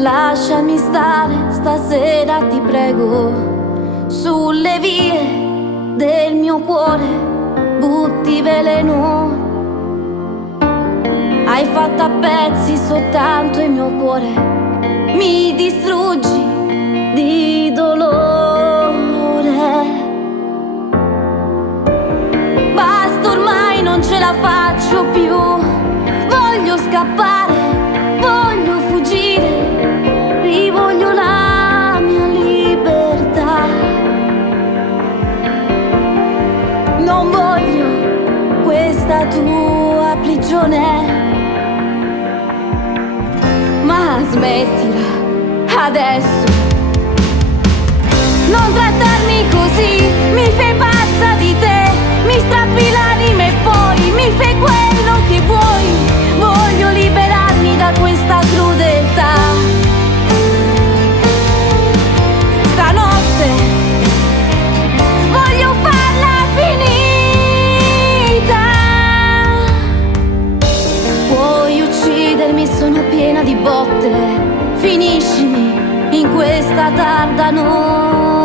Lasciami stare stasera, ti prego, sulle vie del mio cuore butti veleno. Hai fatto a pezzi soltanto il mio cuore, mi distruggi di dolore. Basta, ormai non ce la faccio più, voglio scappare, voglio fuggire, rivoglio la mia libertà. Non voglio questa tua prigione, ma smettila adesso. Non trattarmi così, mi fai pazza di te, mi strappi l'anima e poi mi fai quello che vuoi. Voglio liberarmi da questa crudeltà. Stanotte voglio farla finita. Puoi uccidermi, sono piena di botte, finiscimi in questa tarda notte.